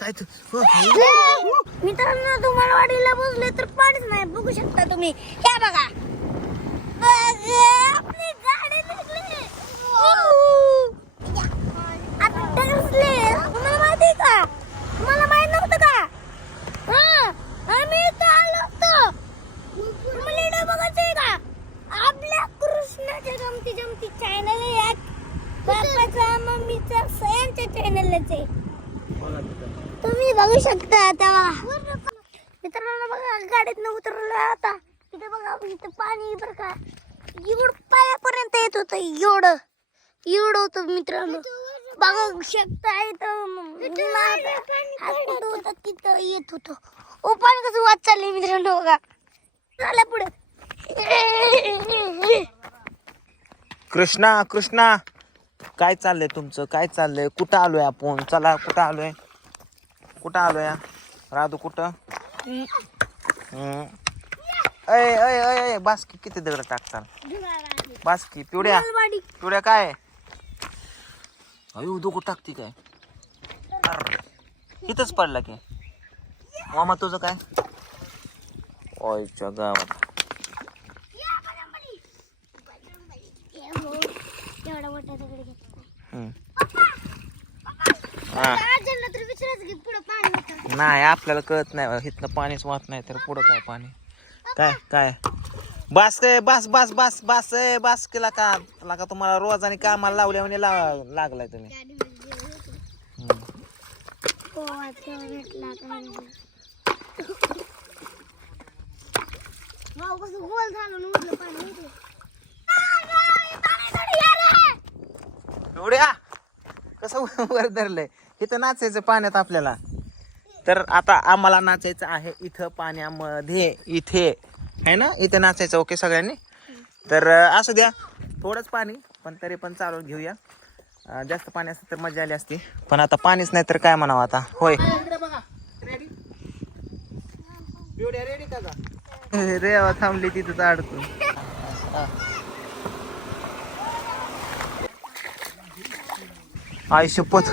काय तू हो, हो. हो. मित्रांनो तुम्हाला वाडीला बुजले तर पाणीच नाही बघू शकता तुम्ही. हे बघा. बघा, आपली गाडी निघली. हो. आता तुम्हाला माहिती आहे का? तुम्हाला माहीत नव्हतं का? हा आम्ही इथं आलो होतो. तुम्हाला व्हिडिओ का? आपल्या कृष्णाच्या गमती जमती चॅनल आहे. पप्पाचा मम्मीचा सयांच्या चॅनलच आहे. बघू शकता तेव्हा मित्रांनो बघा गाडीत उतरलं आता. इथे बघा इथं पाणी बरं का. एवढं पायापर्यंत येत होतं एवढं. एवढं होतं मित्रांनो. बघू शकता इथं होता तिथं येत होतं. ओ पाणी कसं वाद चाललंय मित्रांनो बघा. झालं पुढे. कृष्णा कृष्णा. काय चाललंय तुमचं? काय चाललंय? कुठं आलोय आपण? चला कुठं आलोय? कुठं आलोय? राधू कुठं? हम्म. अय अय अय अय बासकी किती दगड टाकताल बासकी पिवड्या. पिवड्या काय? अयो दोघं टाकती काय? अर्र. इथंच पडला की. मामा तुझं काय? ओयच्या गावात एवढा मोठा दगड घेतला हम्म. हा तर विचारायचं की पुढे पाणी होतं नाही आपल्याला कळत नाही इथनं पाणीच वाहत नाही तर पुढं काय पाणी? काय काय? बास काय बास बास बास बास ए बास केला का? तुला का तुम्हाला रोज आणि कामाला लावल्या म्हणे ला- लागलाय तुम्ही. कसं एवढ्या? कसं वर धरलंय? इथं नाचायचं पाण्यात आपल्याला. तर आता आम्हाला नाचायचं आहे इथं पाण्यामध्ये इथे. आहे ना? इथे नाचायचं ओके सगळ्यांनी? तर असू द्या. थोडंच पाणी पण तरी पण चालून घेऊया. जास्त पाणी असतं तर मजा आली असती. पण आता पाणीच नाही तर काय म्हणावं आता? होय. रेवा थांबली तिथं अडकून आई शपथ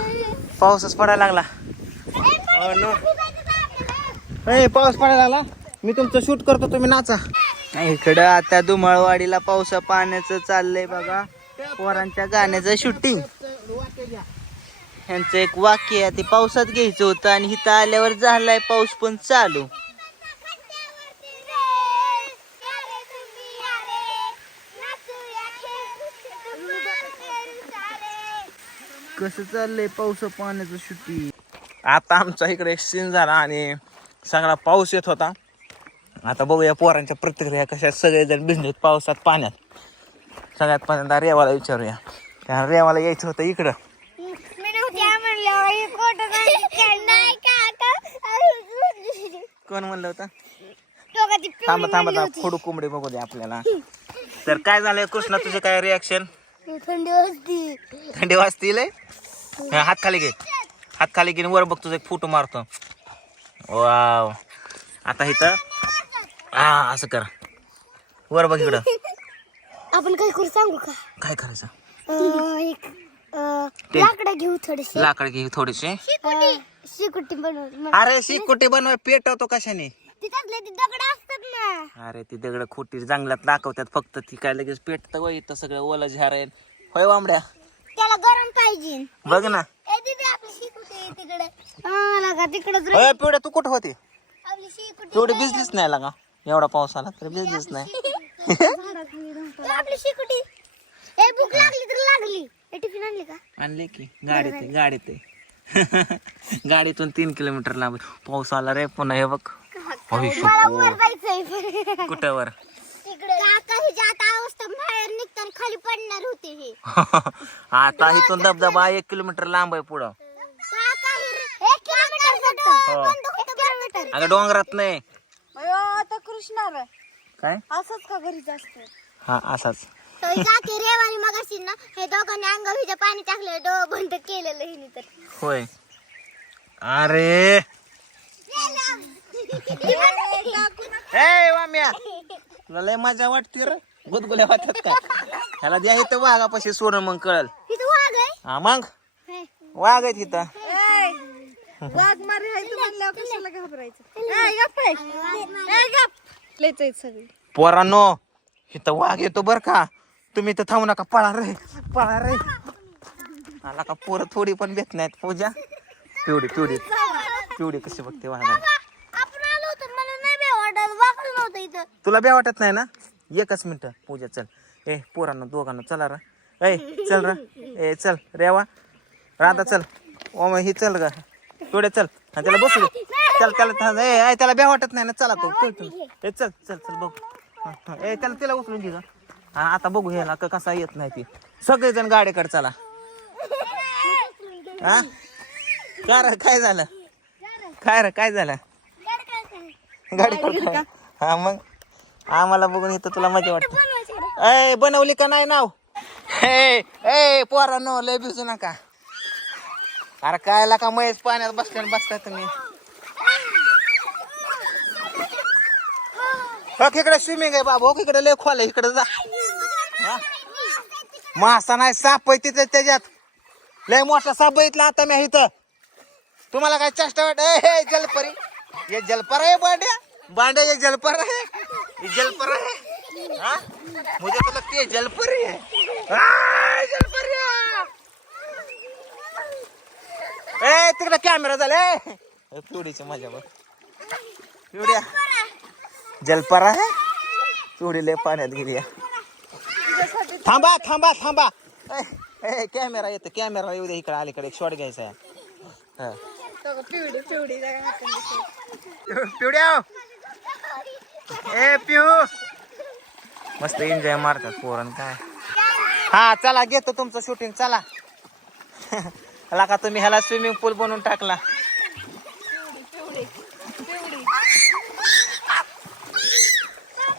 पाऊसच पडायला लागला. Oh, पाऊस पडायला लागला? मी तुमचं शूट करतो तुम्ही नाचा. इकडं आता धुमाळवाडीला पावसा पाण्याचं चाललंय बघा. पोरांच्या गाण्याचं शूटिंग ह्यांचं एक वाक्य आहे ते पावसात घ्यायचं होतं आणि इथं आल्यावर झालाय पाऊस पण चालू. कसं चाललंय पावसा पाण्याचं शूटिंग आता आमचा इकडे सीन झाला आणि सगळा पाऊस येत होता. आता बघूया पोरांच्या प्रतिक्रिया कशा सगळेजण भिजलेत पावसात पाण्यात. सगळ्यात पहिल्यांदा रेवाला विचारूया. कारण रेवाला यायचं होतं इकडं. कोण म्हणलं होतं? थांबा थांबा थांबा. खोडू कोंबडी बघू दे आपल्याला. तर काय झालंय कृष्णा तुझं काय रिॲक्शन. थंडी वाजती. थंडी वाजतील हात खाली घे. हात खाली घेऊन वर बघ तुझं एक फोटो मारतो. वाव. आता इथं हा असं कर. वर बघ इकडं. आपण काय करू सांगू का? काय करायचं? अं, एक अं, ते- लाकडं घेऊ थोडेसे. लाकड घे थोडेसे. अं, शिकुटी बनवू अरे शिकुटी बनवाय पेटवतो कशाने? तिच्यातले ते दगड असतात ना. अरे ती दगड खोटी जंगलात दाखवतात फक्त. ती काय लगेच पेटतं इथं सगळं ओलं झार आहे. होय वांबड्या? त्याला गरम पाहिजे. बघ ना ए दीदी आपली शिकुटी आहे तिकडे हा लगा तिकडच होय पिवड्या तू कुठं होती? आपली शिकुटी तेवढी भिजलीच नाही लागा. एवढा पाऊस आला तर भिजलीच नाही. आपली ए भूक लागली तर लागली. ए टिफिन आणली का? आणले की. गाडीत आहे, गाडीत आहे. गाडीतून तीन किलोमीटर लांब. पाऊस आला रे पुन्हा हे बघ. होय मला वर शपथ. जायचंय. कुठं वर? तिकडे. काका जात अवस्था बाहेर निघताना खाली पडणार होते हे. आता इथून धबधबा एक किलोमीटर लांब आहे पुढं काका ही एक किलोमीटर फक्त हो. अगं डोंगरात नाही. आता कृष्णा काय? असंच का घरीच असतं हा असाच. मग अशी ना हे दोघांनी पाणी टाकलं डो बंद केलेलं हिने तर. होय. अरे. ए वाम्या. तुला लय मजा वाटते रे. गुदगुल्या वाटतात का? ह्याला द्या इथं वाघापाशी सोडून मग कळल. तिथं वाघ आहे. हा मग? वाघ आहेत इथं. वाघ मारे आहे म्हणल्यावर कशाला घाबरायचं. ए, गप्प आहे. ए, गप्प. लयच आहेत सगळी. पोरांनो इथं वाघ येतो बर का? तुम्ही तर थांबू नका पळा रे पळा रे. आला का पोरं थोडी पण भेट नाहीत पूजा? पिवडी पिवडी. पिवडी कशी बघते वाघ आपण आलो होतो मला नाही बे वाटत वाकलं नव्हतं इथं. तुला बे वाटत नाही ना? एकच मिनिट पूजा चल. ए पोरांना दोघांना चला रा. ए चल रा. ए चल रेवा. राधा चल. ओम ही चल ग. पिवडे चल. हा, त्याला बसू दे. चल त्याला ए ए, त्याला बे वाटत नाही ना. चला तो. चल चल. ए चल चल चल बघू. हा, हा. ए त्याला तिला उचलून घे ग. हा, आता बघू ह्याला क- कसा येत नाही ती. सगळेजण गाडीकडे चला. हा? काय रे काय झालं? काय रे काय झालं? गाडी कडे हा मग? आम्हाला बघून इथं तुला मजा वाटते. ए बनवली का नाही नाव? ए ए पोरांनो लय भिजू नका. अरे काय का महेश पाण्यात बसल्या बसतात तुम्ही? हो इकडे स्विमिंग आहे बाबा हो इकडे लय खोल आहे इकडे जा. मासा नाही साप आहे तिथे त्याच्यात. लय मोठा साप बघितला आता मी इथं. तुम्हाला काय चेष्टा वाट हे जलपरी. ये जलपर आहे बांड्या? बांड्या ये जलपर आहे. ये जलपर आहे. हा? मुझे तो लगती है जलपरी है. जलपरी है. ए तिकडे कॅमेरा झाले पिवडीची मजा बघ. पिवड्या जलपरा. आहे पिवडी लय पाण्यात गेली. थांबा थांबा थांबा. ए, ए कॅमेरा येतो कॅमेरा येऊ दे इकडे अलीकडे शॉट घ्यायचा आहे. हा. पिवड्या ए पिऊ. मस्त एन्जॉय मारतात पोरण काय. हा चला घेतो तुमचं शूटिंग चला. ला का तुम्ही ह्याला स्विमिंग पूल बनवून टाकला?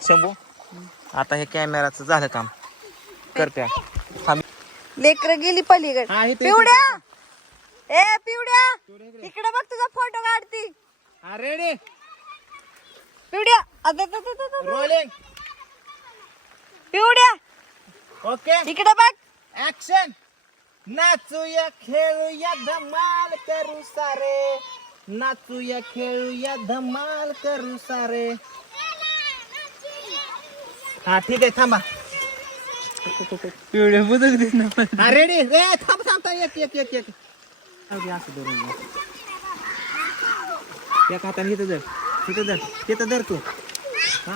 शंभू आता हे कॅमेराचं झालं काम. करत्या. लेकरं गेली पलीकडे. हा, इथं- पिवड्या! ए पिवड्या! इकडे बघ तुझा फोटो काढती. हा रेडी पिवड्या. रोलिंग पिवड्या! ओके इकडे बघ. ऍक्शन नाचूया खेळूया धमाल करू सारे. नाचूया खेळूया धमाल करू सारे. हा ठीक आहे थांबा. पिवळे बुदक दिसणार हा रेडी रे थांब थांब थांब एक एक एक एक. जाऊ दे, असं धरून. एक हाताने इथं धर. इथं धर. तिथं धर तू. हा?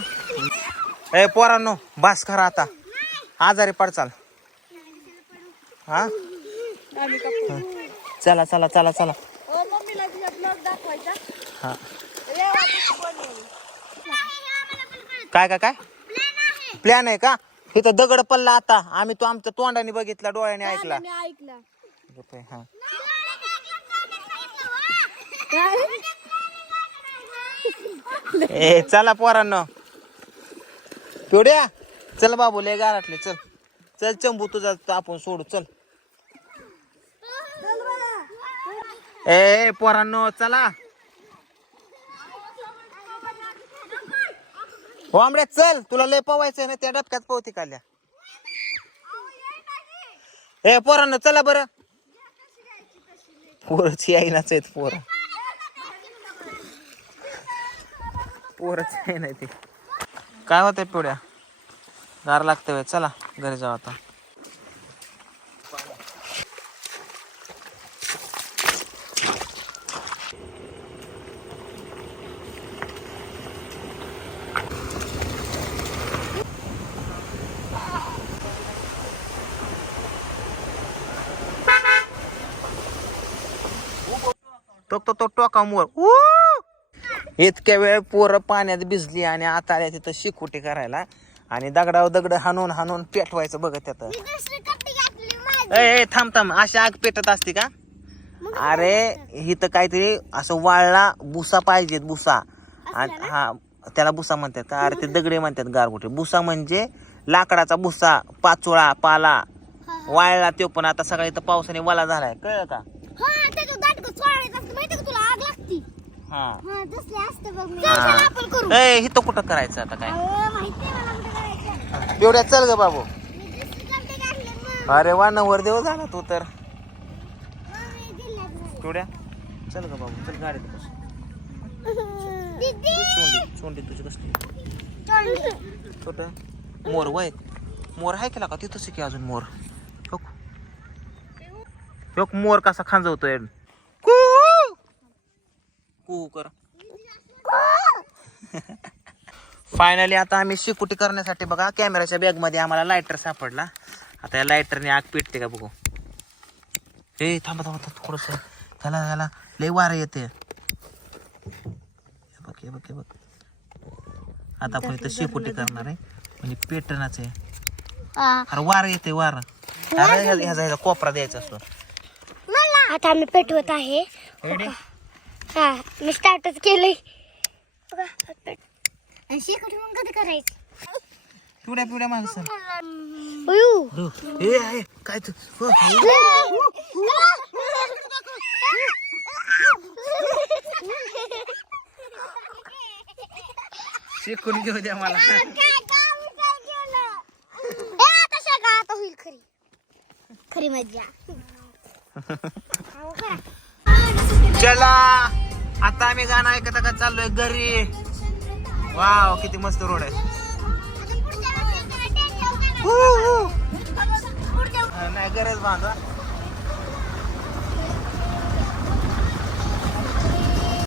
ए पोरांनो बास खरा आता. आजारी पडचाल हा? चला चला चला चला. ओ मम्मीला तुझा ब्लॉग दाखवायचा. हा. काय काय काय? प्लॅन आहे का? इथं दगड पडला आता. आम्ही तो आमच्या तोंडाने बघितला डोळ्याने ऐकला. मी ऐकला. रुपये, हा. ए चला पोरांनो. पिवड्या चल बाबू लय गाराटले चल. चल चंबू तुझा आपण सोडू चल. ए पोरांनो चला. हो आमड्या चल. तुला लय पवायचंय ना त्या डबक्यात पवती काल्या ए पोरांनो चला बरं. पोरची आईनाच आहेत पोरं. पोरच आहे नाही ते. काय होतंय पिवड्या? गार लागते चला घरी जाऊ आता. तो तो तो टोकामोर इतक्या वेळ पोरं पाण्यात भिजली आणि आता आल्या तिथं शिकुटी करायला. आणि दगडावर दगड हाणून हाणून पेटवायचं बघत त्यात. ए थांब थांब. अशी आग पेटत असते का? अरे इथं काहीतरी असं वाळला बुसा पाहिजे बुसा आणि हा त्याला बुसा म्हणतात. का अरे ते दगडे म्हणतात गारगोटे. बुसा म्हणजे लाकडाचा भुसा पाचोळा पाला. वाळला तो पण आता सकाळी इथं पावसाने वाला झालाय. कळलं का? हा त्याच्यात दाटकं चोळायचं असतं माहिती का तुला? आग लागती. हा. हा तसले असते बघ मी. हा. चल, चल, आपण करू. ए इथं कुठं करायचं आता काय? अहो, माहिती आहे मला कुठं करायचं. एवढ्या चल ग बाबू. मी दुसरी कट्टी घातली मग? अरे वा नवर देव झाला तू तर. मग मी दिलं. एवढ्या? चल ग बाबू चल गाडीत बस. दीदी! चोंडी चोंडी तुझी कसली. छोट. मोर वय. मोर आहे केला का तिथंच आहे की अजून मोर? हो हो मोर कसा खांजवतोय. कू! कू कर. फायनली आता आम्ही शिकुटी करण्यासाठी बघा कॅमेराच्या बॅगमध्ये आम्हाला लायटर सापडला. आता या लायटरने आग पेटते का बघू. ए थांबा थांबा थोडस. त्याला त्याला लय वार येते. हे बघ हे बघ हे बघ. आता आपण इथं शेकोटी करणार आहे. म्हणजे पेटणाच आहे. आ, अरे वार येते वार. अरे ह्या- ह्याचा ह्याचा कोपरा द्यायचा असतो. आता आम्ही पेटवत आहे Ready? हा मी स्टार्टच केलंय. आणि मग कधी करायची पिवड्या पिवड्या माणसं उयू. हो. ए आहे काय तू हो, हो. शिकून घेऊ द्या मला? ए, आता शेका, आता होईल खरी खरी मज्जा हो? चला आता आम्ही गाणं ऐकत ऐकत चाललोय घरी. वाव किती मस्त रोड आहे. नाही? गरज बांधा